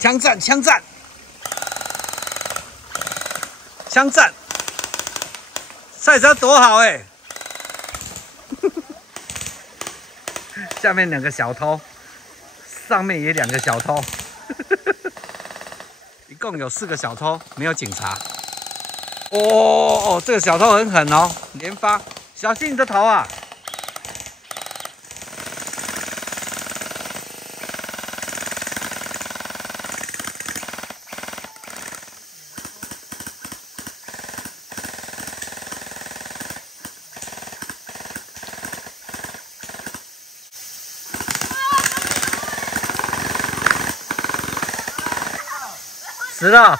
枪战，枪战，枪战！赛车多好哎！下面2个小偷，上面也2个小偷，一共有4个小偷，没有警察。哦，这个小偷很狠哦，连发，小心你的头啊！ 死了！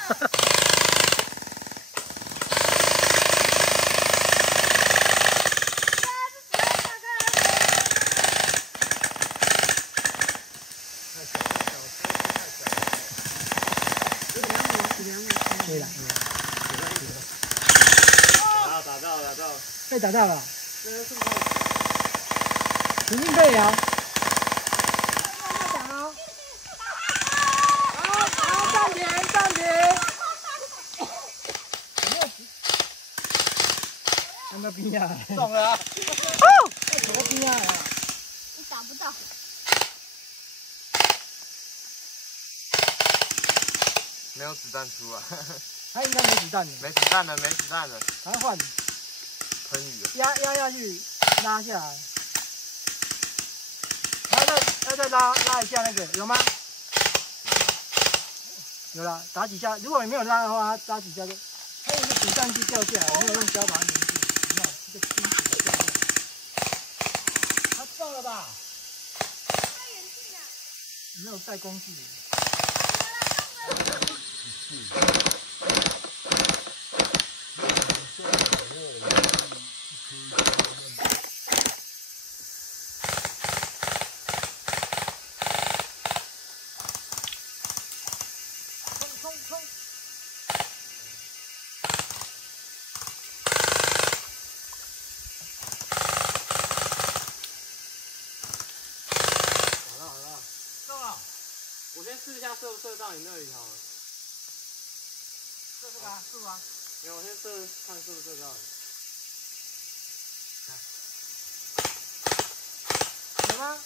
可以了，打到了，被打到了，肯定被啊！ 那边呀，中了啊！哦，左边啊，你打不到。没有子弹出啊！他应该没子弹的。没子弹了，没子弹了。赶快换。喷雨。压下去，拉下来。然后再拉一下那个，有吗？有了，打几下。如果你没有拉的话，打几下就，它有个子弹机掉下来，没有用胶把它粘住。 这个金属的掉下，他中了吧？没有带工具。冲！ 我先试一下射不射到你那里好了。射这个啊，射啊！没有，我先射看射不射到你。有吗？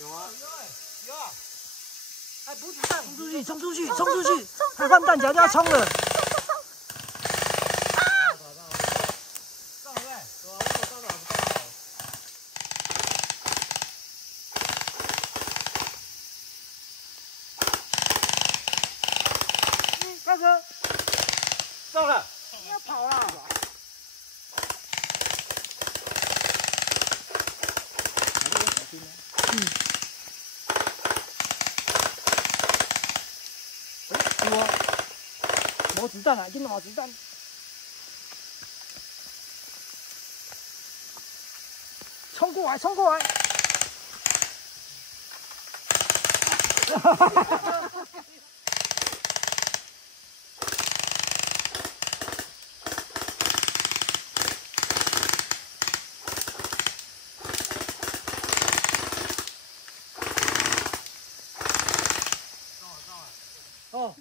有啊。有。哎，补子弹！冲出去！他换弹夹就要冲了。上来！走啊！我上哪不到？ 开车，中了！你要跑啦！冇子弹啊！今日冇子弹。冲过来！哈哈哈哈！ 哦。